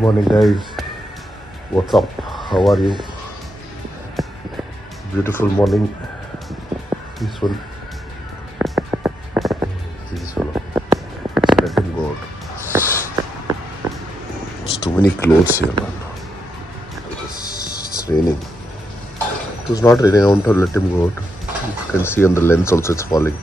Morning, guys. What's up? How are you? Beautiful morning. Peaceful. Peaceful. Let's let him go out. There's too many clothes here, man. It's raining. It was not raining. I want to let him go out. You can see on the lens also it's falling.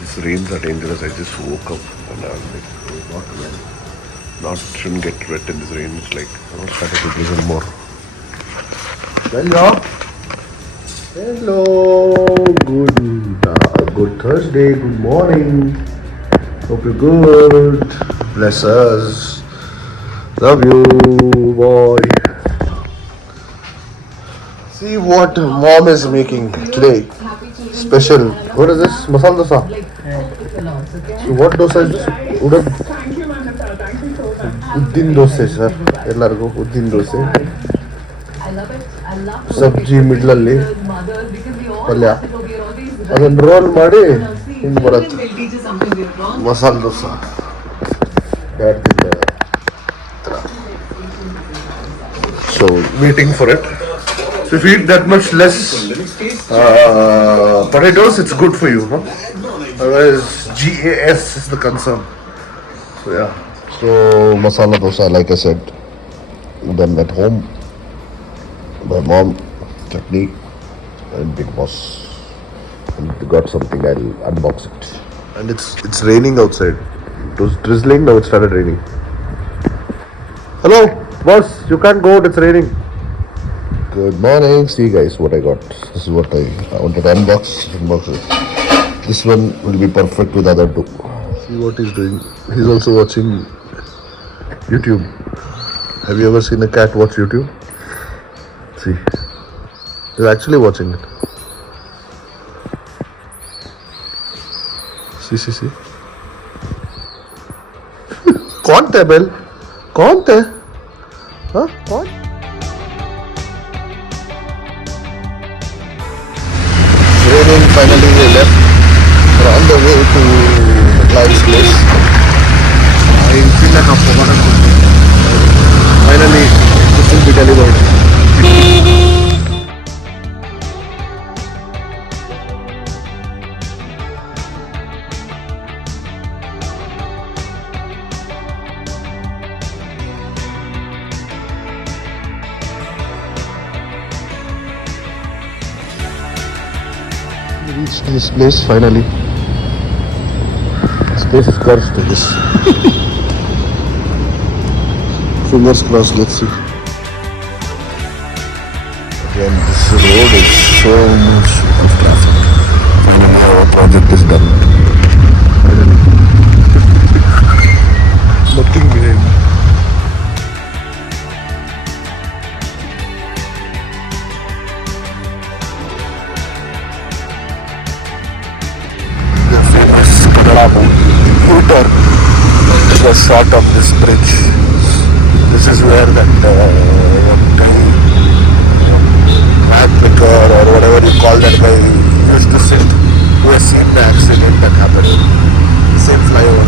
These rains are dangerous. I just woke up and I'm like, oh, not well. Shouldn't get wet in this rain. It's like I don't start to drizzle more. Hello. Good Thursday. Good morning. Hope you're good. Bless us. Love you, boy. See what mom is making today. Special. What is this? Masala dosa. So what dosa is this? Uddin dosa, sir. Ellargu uddin dosa. Sabji middle alli. Palya. Adan roll ಮಾಡಿ ಹಿಂದೆ ಬರುತ್ತೆ masala dosa so waiting for it. So if you eat that much less potatoes, it's good for you, huh? Otherwise GAS is the concern. So yeah, so masala dosa, like I said, done at home by mom, chutney and big boss. And got something, I'll unbox it. And it's raining outside. It was drizzling, now it started raining. Hello, boss, you can't go out, it's raining. Good morning. See guys what I got. This is what I wanted to unbox it. This one will be perfect with other two. See what he's doing. He's also watching YouTube. Have you ever seen a cat watch YouTube? See, he's actually watching it. See. कौन थे bell? कौन थे? हाँ कौन? Raining, finally we left. We're on the way to the client's place. I feel like I've forgotten something. Finally, this will be delivered. Reached this place finally. This place is cursed, I guess. Fingers crossed, let's see. Again, this road is so much of traffic. Finally, our project is done. Finally. Nothing behind. The shot of this bridge. This is where that maker or whatever you call that guy used to sit. Who has seen the accident that happened? Same flyover.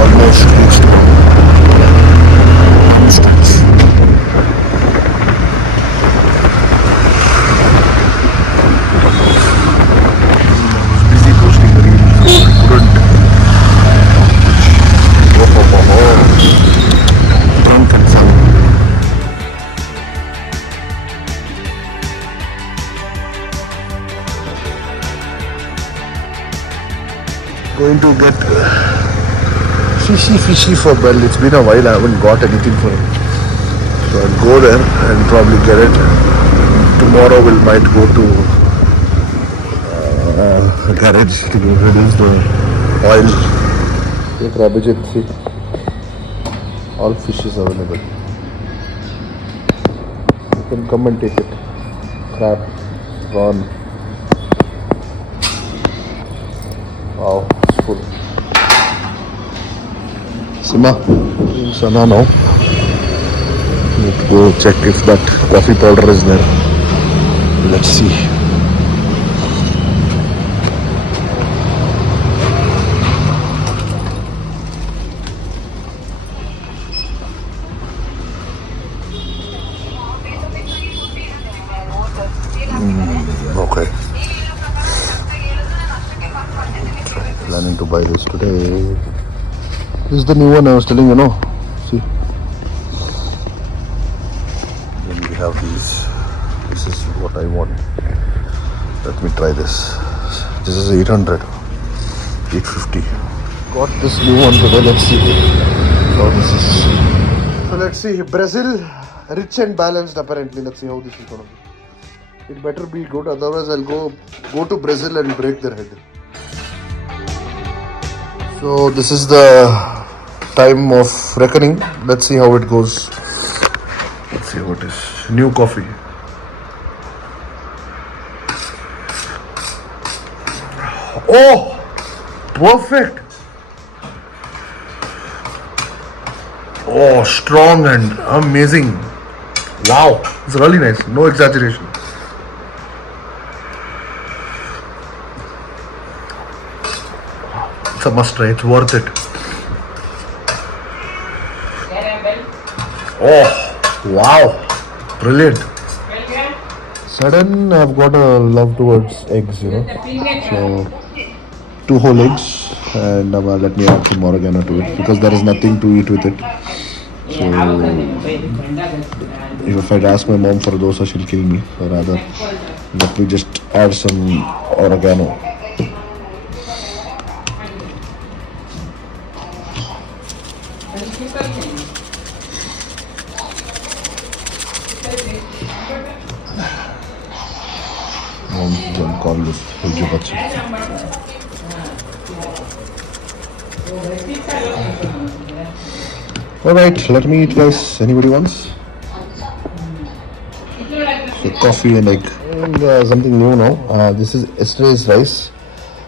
Almost reached stretch. Busy posting the reels. Couldn't. Drunk and fun. Going to get fishy for Bell. It's been a while, I haven't got anything for him. So I'll go there and probably get it. Tomorrow we might go to a garage to reduce the oil. Look, Abhijit, see. All fish is available. You can come and take it. Crab, prawn. Wow, it's full. Sima, Sana now. Need to go check if that coffee powder is there. Let's see. going to buy this today. This is the new one I was telling you, no? See? Then we have these. This is what I want. Let me try this. This is 800. 850. Got this new one today. Let's see how this is. So let's see. Brazil, rich and balanced apparently. Let's see how this is going to be. It better be good, otherwise I'll go to Brazil and break their head. So this is the time of reckoning. Let's see how it goes. Let's see what is new coffee. Oh, perfect. Oh, strong and amazing. Wow, it's really nice. No exaggeration. It's a must try. It's worth it. Oh, wow. Brilliant. Sudden, I've got a love towards eggs, you know. So, 2 whole eggs and let me add some oregano to it because there is nothing to eat with it. So, if I'd ask my mom for a dosa, she'll kill me. So rather, let me just add some oregano. Don't call this Alright, let me eat, guys. Anybody wants? So coffee and egg. And something new now. This is yesterday's rice.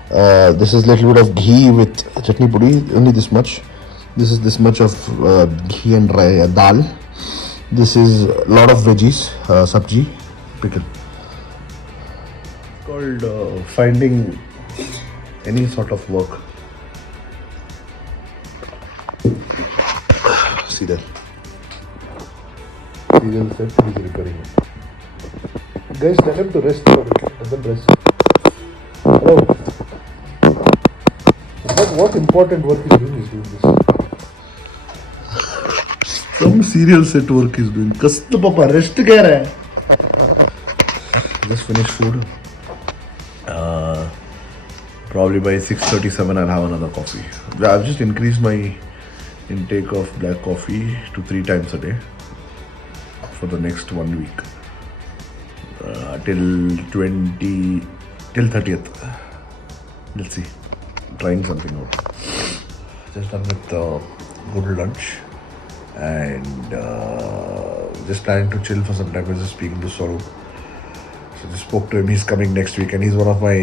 This is little bit of ghee with chutney pudi. Only this much. This is this much of ghee and dal. This is a lot of veggies, sabji, pickle. Called finding any sort of work. See there. Serial set, he's repairing it. Guys, tell him to rest for a bit. Let them rest. Hello. But what important work he's doing is doing this. Some serial set work he's doing. Kast papa, rest kya raha hai? Just finished food. Probably by 6:37 I'll have another coffee. I've just increased my intake of black coffee to 3 times a day for the next 1 week till 30th. Let's see, trying something out. Just done with good lunch and just planning to chill for some time. I was just speaking to Swaroop. So just spoke to him. He's coming next week and he's one of my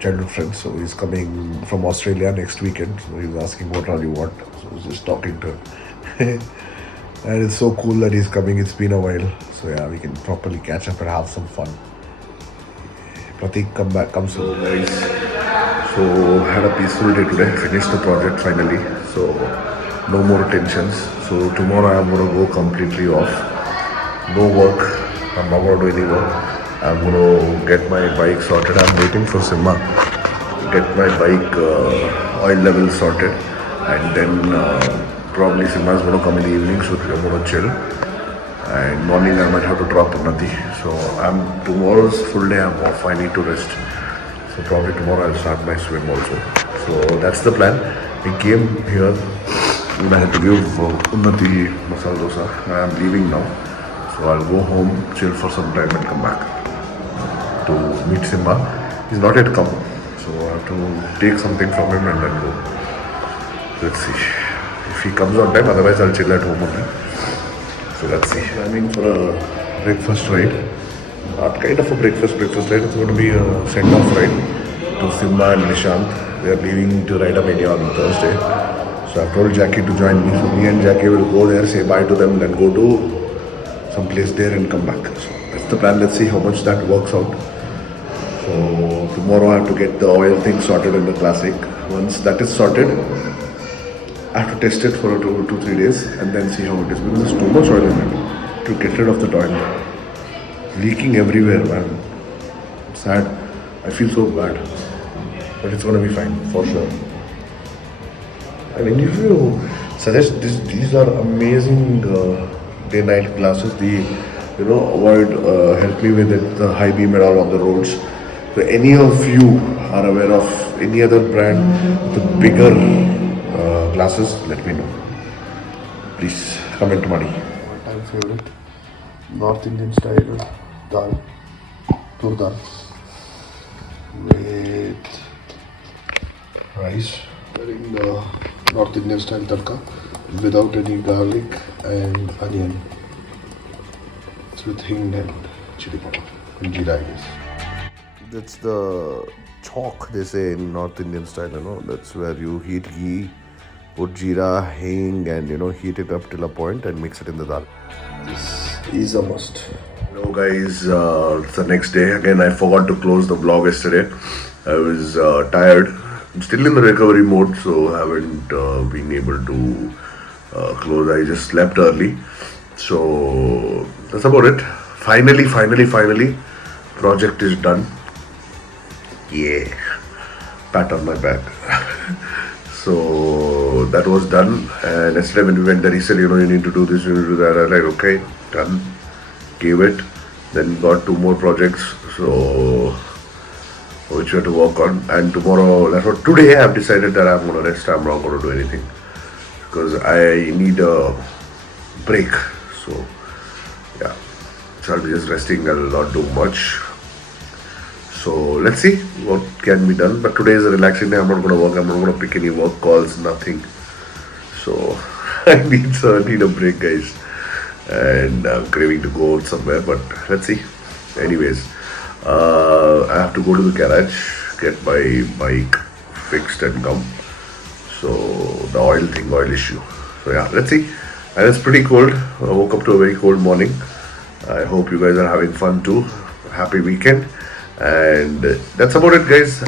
childhood friends. So he's coming from Australia next weekend. So he was asking what all you want. So I was just talking to him. And it's so cool that he's coming. It's been a while. So yeah, we can properly catch up and have some fun. Pratik, come soon, guys. So had a peaceful day today. Finished the project finally. So no more tensions. So tomorrow I'm going to go completely off. No work. I'm not going to do any work. I'm going to get my bike sorted. I'm waiting for Simha. Get my bike oil level sorted. And then probably Simha is going to come in the evening. So I'm going to chill. And morning I might have to drop Nadi. So tomorrow's full day I'm off. I need to rest. So probably tomorrow I'll start my swim also. So that's the plan. I came here and I had to give Unnati masala dosa. I am leaving now. So I'll go home, chill for some time and come back to meet Simha. He's not yet come. So I have to take something from him and then go. Let's see. If he comes on time, otherwise I'll chill at home only. So let's see. Planning for a breakfast ride. Not kind of a breakfast ride. It's going to be a send-off ride to Simha and Nishant. They are leaving to ride a mania on Thursday. So I've told Jackie to join me. So me and Jackie will go there, say bye to them, then go to some place there and come back. So that's the plan. Let's see how much that works out. So tomorrow I have to get the oil thing sorted in the Classic. Once that is sorted, I have to test it for 2-3 days and then see how it is. Because there's too much oil in it to get rid of the oil. Leaking everywhere, man. Sad. I feel so bad. but it's gonna be fine for sure. I mean, if you suggest this, these are amazing day-night glasses. They, avoid help me with it, the high beam and all on the roads. So any of you are aware of any other brand with the bigger glasses, let me know. Please comment money. All-time favorite, North Indian style dal, tur dal with rice. In the North Indian style tadka without any garlic and onion. It's with hing and chili powder and jeera, I guess. That's the chalk they say in North Indian style, That's where you heat ghee, put jeera, hing, and heat it up till a point and mix it in the dal. This is a must. Hello guys, it's the next day. Again, I forgot to close the vlog yesterday. I was tired. I'm still in the recovery mode, so haven't been able to close. I just slept early. So that's about it. Finally, project is done. Yeah, pat on my back. So that was done. And yesterday when we went there, he said, you need to do this, you need to do that. I was like, okay, done. Gave it. Then got 2 more projects. So which we have to work on, and today I have decided that I'm going to rest. I'm not going to do anything because I need a break. So yeah, so I'll be just resting. I'll not do much. So let's see what can be done. But today is a relaxing day. I'm not going to work. I'm not going to pick any work calls, nothing. So I need a break, guys, and I'm craving to go out somewhere, but let's see. Anyways, I have to go to the garage, get my bike fixed and come. So the oil issue. So yeah, let's see. And it's pretty cold. I woke up to a very cold morning. I hope you guys are having fun too. Happy weekend. And that's about it, guys.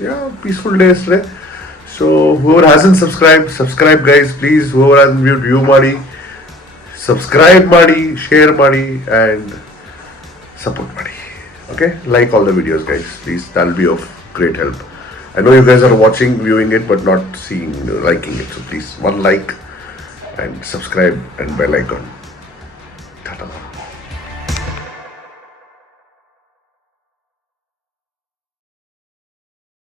Yeah, peaceful day yesterday. So whoever hasn't subscribe guys, please. Whoever hasn't viewed, view Madi, subscribe Madi, share Madi, and support Madi. Okay, like all the videos, guys, please. That'll be of great help. I know you guys are watching, viewing it, but not liking it. So please, one like and subscribe and bell icon. Ta-ta.